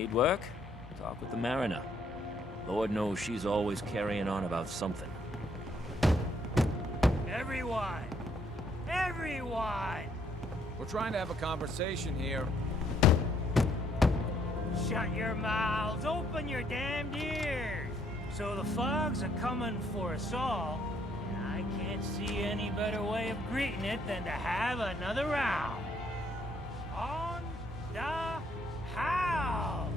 need work? Talk with the Mariner. Lord knows she's always carrying on about something. Everyone! Everyone! We're trying to have a conversation here. Shut your mouths, open your damned ears! So the fogs are coming for us all, and I can't see any better way of greeting it than to have another round. On the house!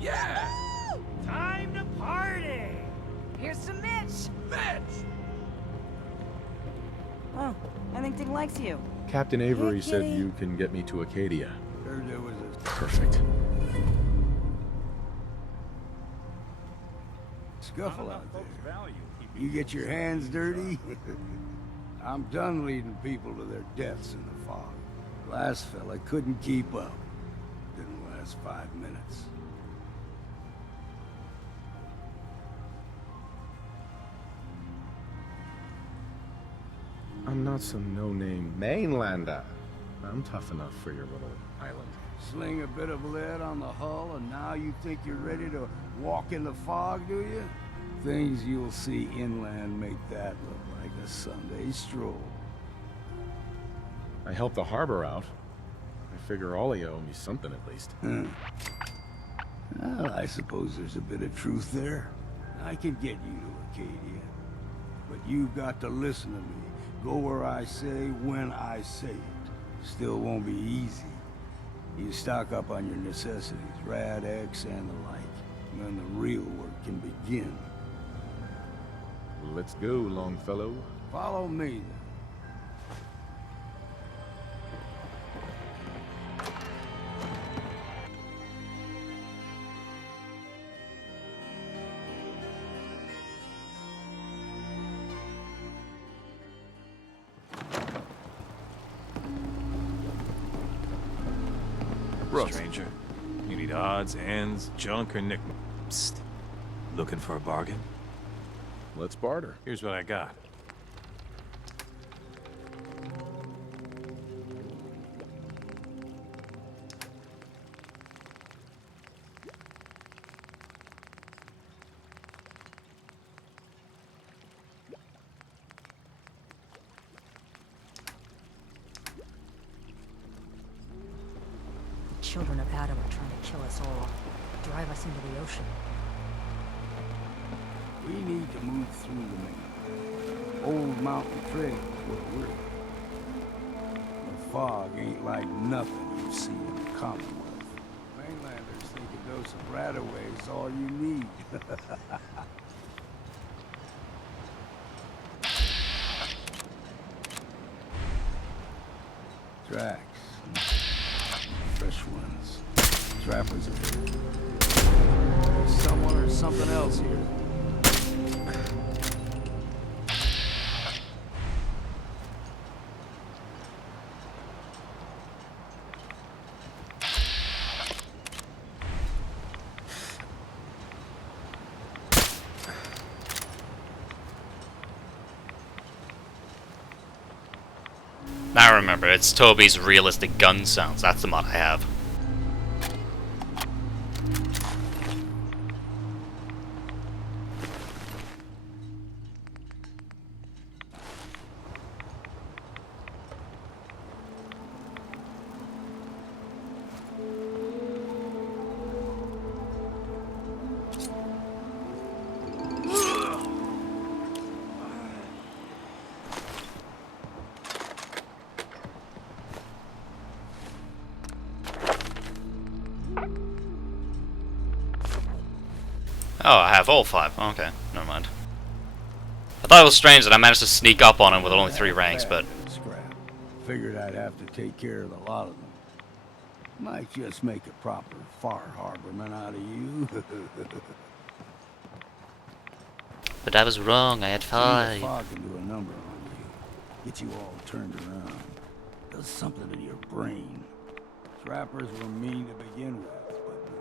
Yeah! Time to party! Here's some Mitch! Mitch! Oh, I think Dick likes you. Captain Avery Hey, said kitty. you can get me to Acadia. Heard there was a Perfect. scuffle out there. You get your hands dirty? I'm done leading people to their deaths in the fog. Last fella couldn't keep up. Didn't last 5 minutes. I'm not some no-name mainlander. I'm tough enough for your little island. Sling a bit of lead on the hull, and now you think you're ready to walk in the fog, do you? Things you'll see inland make that look like a Sunday stroll. I helped the harbor out. I figure all of you owe me something at least. Well, I suppose there's a bit of truth there. I can get you to Acadia. But you've got to listen to me. Go where I say, when I say it. Still won't be easy. You stock up on your necessities, Rad X and the like. And then the real work can begin. Let's go, Longfellow. Follow me, then. Stranger, you need odds, ends, junk, or nicknames. Psst. Looking for a bargain? Let's barter. Here's what I got. Children of Adam are trying to kill us all. Drive us into the ocean. We need to move through the main. Old mountain trail is where we're. The fog ain't like nothing you see in the Commonwealth. Mainlanders think a dose of Radaway is all you need. Tracks. Fresh ones. Trappers are here. There's someone or something else here. I remember, it's Toby's realistic gun sounds. That's the mod I have. Oh, I have all 5. Okay, never mind. I thought it was strange that I managed to sneak up on him with only 3 ranks, but... Scrap. Figured I'd have to take care of a lot of them. Might just make a proper far harborman out of you. But I was wrong, I had 5. The fog can do a number on you. Get you all turned around. Does something to your brain. Trappers were mean to begin with, but now...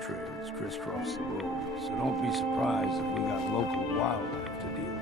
trails crisscross the road, so don't be surprised if we got local wildlife to deal with.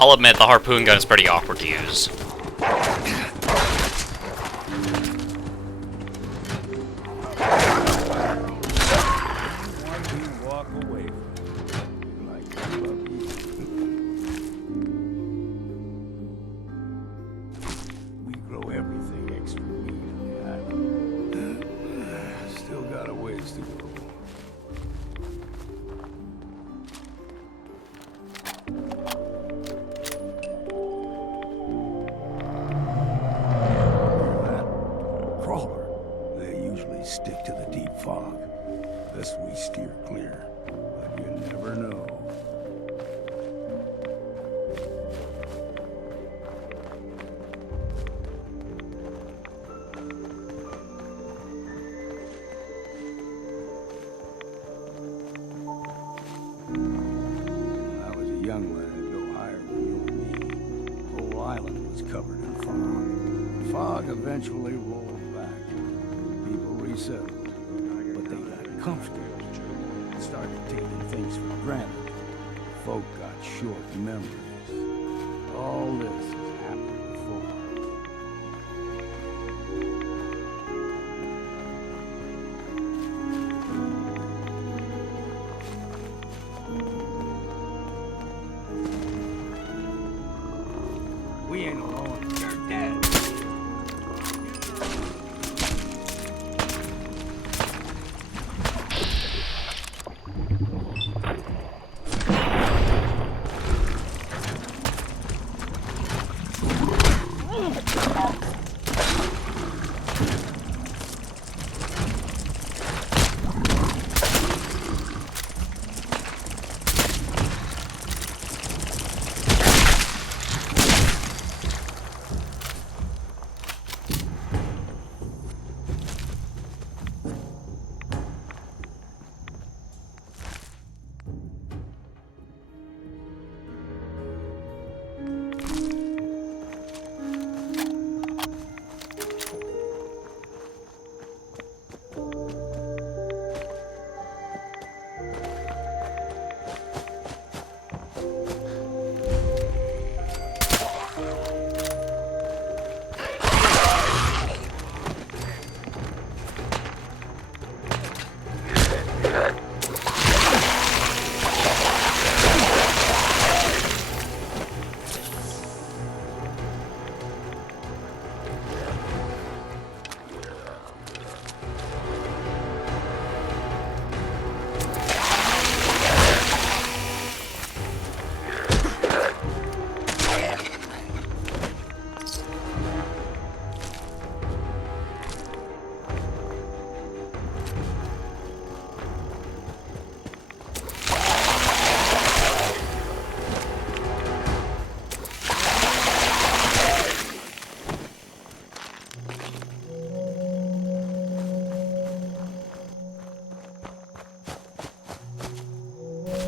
I'll admit the harpoon gun is pretty awkward to use. One you walk away from. Like puppies. We grow everything extra meat on the island. Still got a ways to go. Stick to the deep fog. This we steer clear, but you never know. When I was a young lad, no higher than you and me. The whole island was covered in fog. The fog eventually rolled back. People resettled, but they got comfortable and started taking things for granted. Folk got short memories. All this has happened before. We ain't alone. You're dead.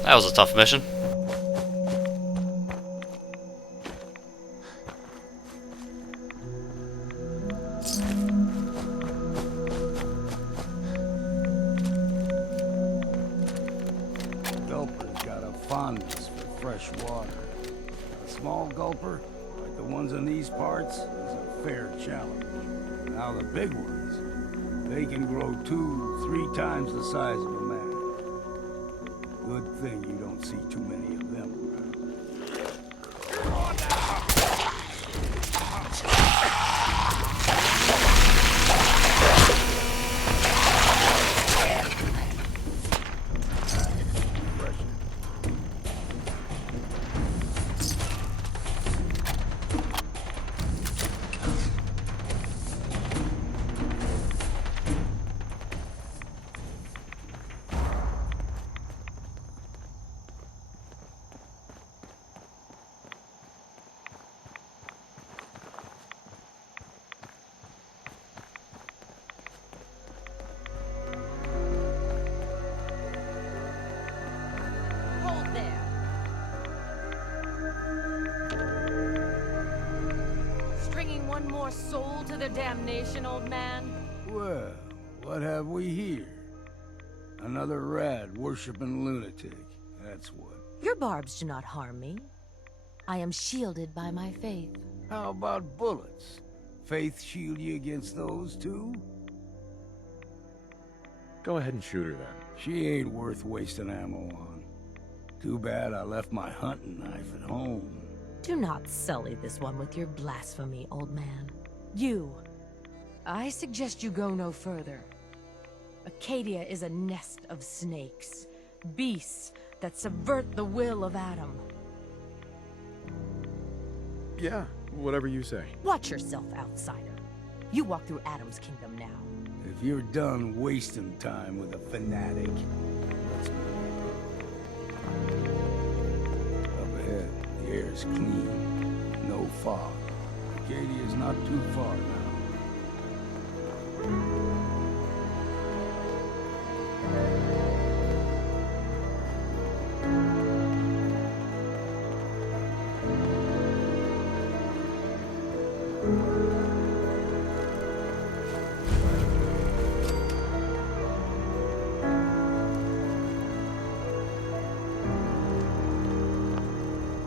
That was a tough mission. Gulper's got a fondness for fresh water. A small gulper, like the ones in these parts, is a fair challenge. Now the big ones, they can grow 2-3 times the size of a man. Good thing you don't see too many of them around. more soul to their damnation, old man? Well, what have we here? Another rad-worshipping lunatic, that's what. Your barbs do not harm me. I am shielded by my faith. How about bullets? Faith shield you against those too? Go ahead and shoot her then. She ain't worth wasting ammo on. Too bad I left my hunting knife at home. Do not sully this one with your blasphemy, old man. I suggest you go no further. Acadia is a nest of snakes, beasts that subvert the will of Adam. Yeah, whatever you say. Watch yourself, outsider. You walk through Adam's kingdom now. If you're done wasting time with a fanatic, let's move. Up ahead, the air's clean. No fog. Acadia's not too far now.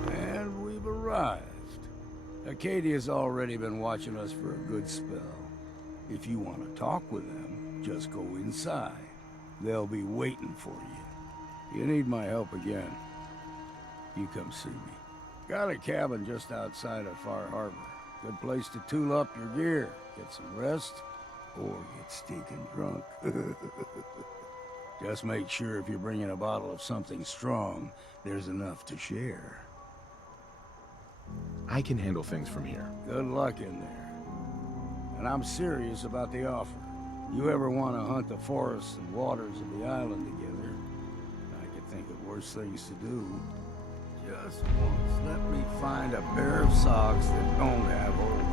And we've arrived. Acadia's already been watching us for a good spell. If you want to talk with them, just go inside. They'll be waiting for you. You need my help again, you come see me. Got a cabin just outside of Far Harbor. Good place to tool up your gear, get some rest, or get stinking drunk. Just make sure if you're bringing a bottle of something strong, there's enough to share. I can handle things from here. Good luck in there. And I'm serious about the offer. You ever want to hunt the forests and waters of the island together, I could think of worse things to do. Just once, let me find a pair of socks that don't have holes in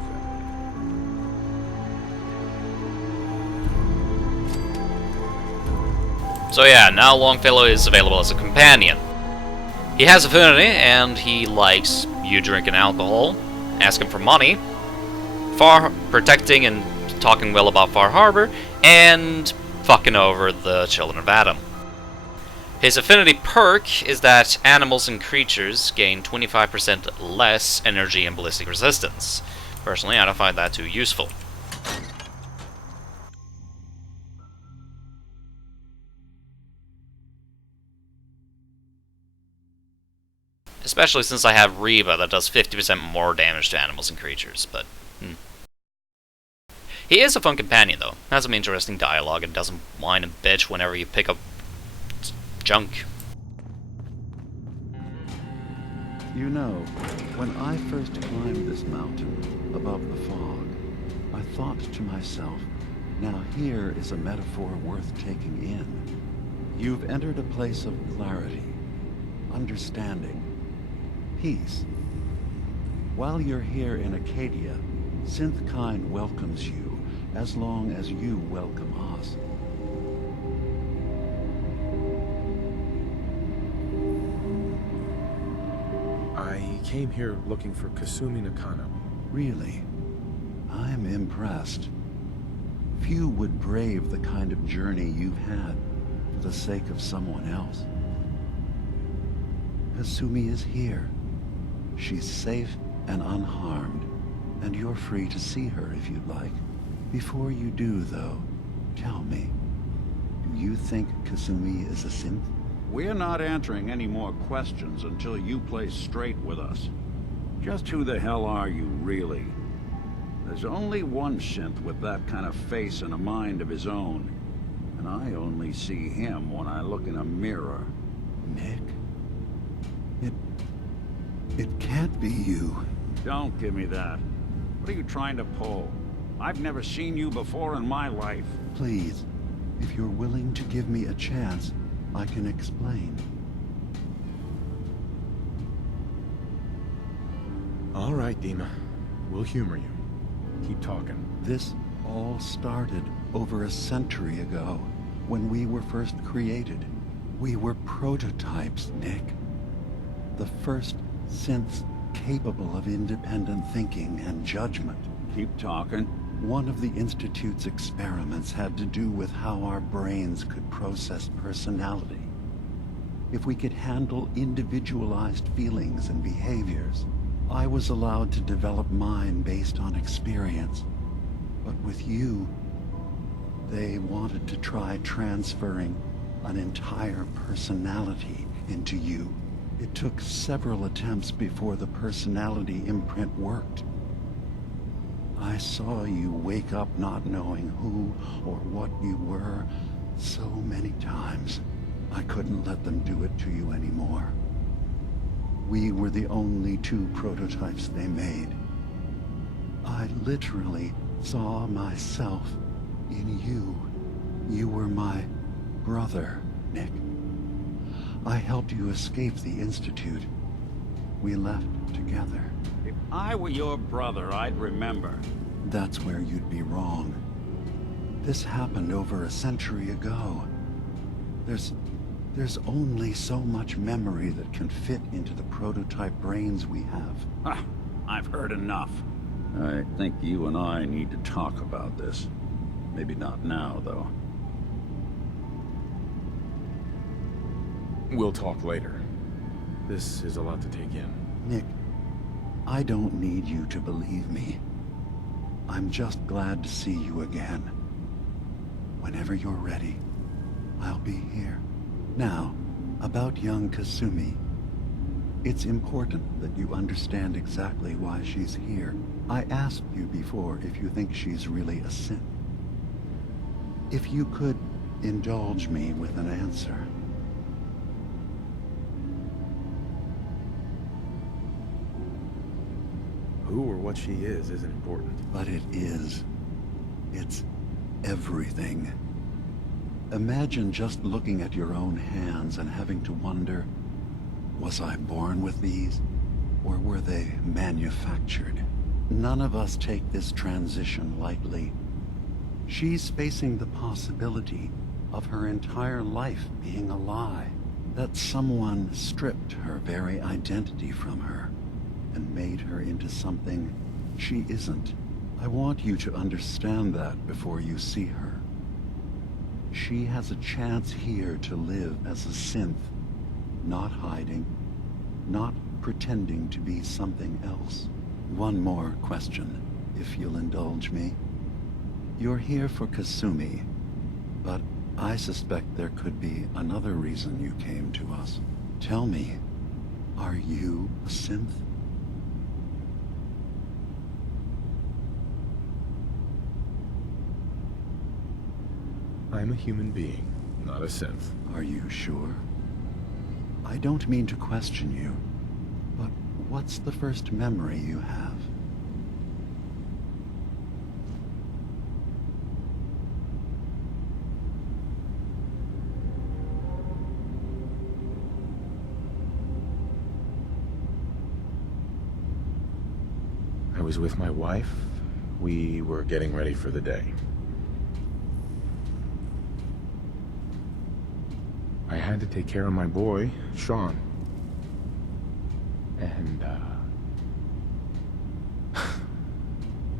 them. So yeah, now Longfellow is available as a companion. He has affinity, and he likes you drinking alcohol, asking for money, protecting and talking well about Far Harbor, and fucking over the children of Adam. His affinity perk is that animals and creatures gain 25% less energy and ballistic resistance. Personally, I don't find that too useful. Especially since I have Reba that does 50% more damage to animals and creatures, but... He is a fun companion, though. Has some interesting dialogue and doesn't whine and bitch whenever you pick up junk. You know, when I first climbed this mountain above the fog, I thought to myself, now here is a metaphor worth taking in. You've entered a place of clarity, understanding, peace. While you're here in Acadia, Synthkind welcomes you as long as you welcome us. I came here looking for Kasumi Nakano. Really? I'm impressed. Few would brave the kind of journey you've had for the sake of someone else. Kasumi is here. She's safe and unharmed, and you're free to see her if you'd like. Before you do, though, tell me, do you think Kasumi is a synth? We're not answering any more questions until you play straight with us. Just who the hell are you, really? There's only one synth with that kind of face and a mind of his own. And I only see him when I look in a mirror. Nick? It can't be you. Don't give me that. What are you trying to pull? I've never seen you before in my life. Please, if you're willing to give me a chance, I can explain. All right, DiMa. We'll humor you. Keep talking. This all started over a century ago, when we were first created. We were prototypes, Nick. The first synths capable of independent thinking and judgment. Keep talking. One of the Institute's experiments had to do with how our brains could process personality. If we could handle individualized feelings and behaviors, I was allowed to develop mine based on experience. But with you, they wanted to try transferring an entire personality into you. It took several attempts before the personality imprint worked. I saw you wake up not knowing who or what you were so many times. I couldn't let them do it to you anymore. We were the only two prototypes they made. I literally saw myself in you. You were my brother, Nick. I helped you escape the Institute. We left together. If I were your brother, I'd remember. That's where you'd be wrong. This happened over a century ago. There's only so much memory that can fit into the prototype brains we have. Ah, I've heard enough. I think you and I need to talk about this. Maybe not now, though. We'll talk later. This is a lot to take in. Nick, I don't need you to believe me. I'm just glad to see you again. Whenever you're ready, I'll be here. Now, about young Kasumi. It's important that you understand exactly why she's here. I asked you before if you think she's really a synth. If you could indulge me with an answer. Who or what she is isn't important. But it is. It's everything. Imagine just looking at your own hands and having to wonder, was I born with these? Or were they manufactured? None of us take this transition lightly. She's facing the possibility of her entire life being a lie. That someone stripped her very identity from her and made her into something she isn't. I want you to understand that before you see her. She has a chance here to live as a synth, not hiding, not pretending to be something else. One more question, if you'll indulge me. You're here for Kasumi, but I suspect there could be another reason you came to us. Tell me, are you a synth? I'm a human being, not a synth. Are you sure? I don't mean to question you, but what's the first memory you have? I was with my wife. We were getting ready for the day. I had to take care of my boy, Sean. And,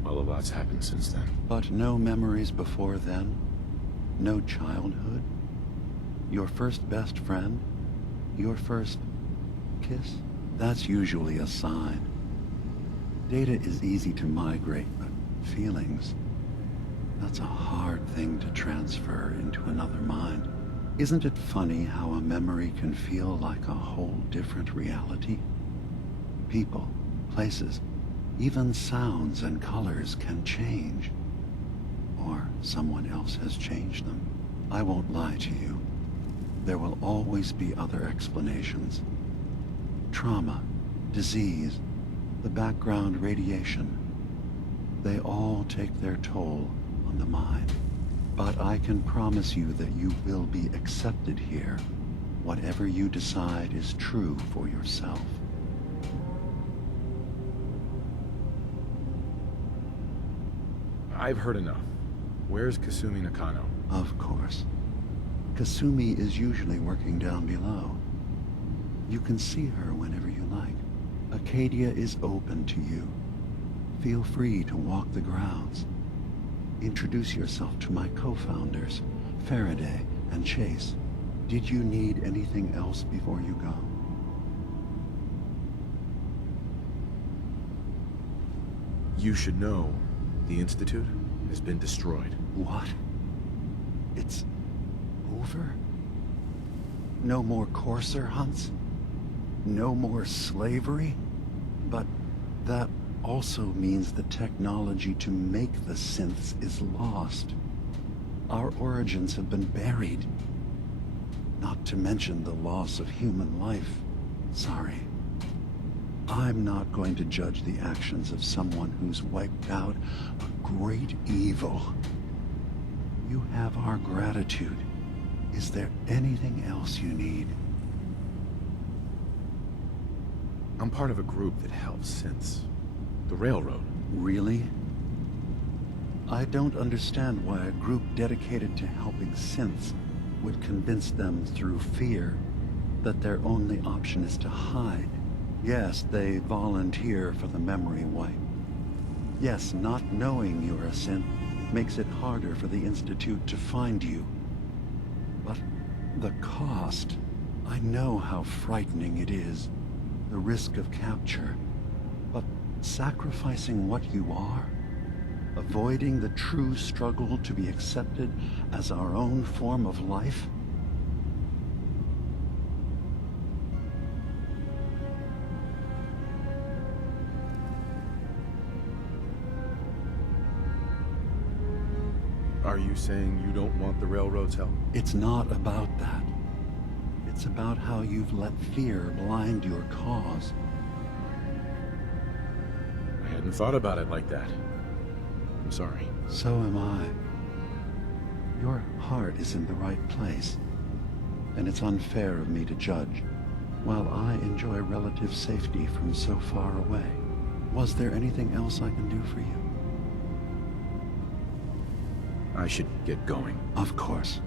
well, a lot's happened since then. But no memories before then? No childhood? Your first best friend? Your first kiss? That's usually a sign. Data is easy to migrate, but feelings, that's a hard thing to transfer into another mind. Isn't it funny how a memory can feel like a whole different reality? People, places, even sounds and colors can change. Or someone else has changed them. I won't lie to you. There will always be other explanations. Trauma, disease, the background radiation. They all take their toll on the mind. But I can promise you that you will be accepted here. Whatever you decide is true for yourself. I've heard enough. Where's Kasumi Nakano? Of course. Kasumi is usually working down below. You can see her whenever you like. Acadia is open to you. Feel free to walk the grounds. Introduce yourself to my co-founders, Faraday and Chase. Did you need anything else before you go? You should know, the Institute has been destroyed. What? It's over? No more courser hunts? No more slavery? But that also means the technology to make the synths is lost. Our origins have been buried. Not to mention the loss of human life. Sorry. I'm not going to judge the actions of someone who's wiped out a great evil. You have our gratitude. Is there anything else you need? I'm part of a group that helps synths. The Railroad. Really? I don't understand why a group dedicated to helping synths would convince them through fear that their only option is to hide. Yes, they volunteer for the memory wipe. Yes, not knowing you're a synth makes it harder for the Institute to find you. But the cost, I know how frightening it is. The risk of capture. But sacrificing what you are, avoiding the true struggle to be accepted as our own form of life? Are you saying you don't want the Railroad's help? It's not about that. It's about how you've let fear blind your cause. I hadn't thought about it like that. I'm sorry. So am I. Your heart is in the right place, and it's unfair of me to judge, while I enjoy relative safety from so far away. Was there anything else I can do for you? I should get going. Of course.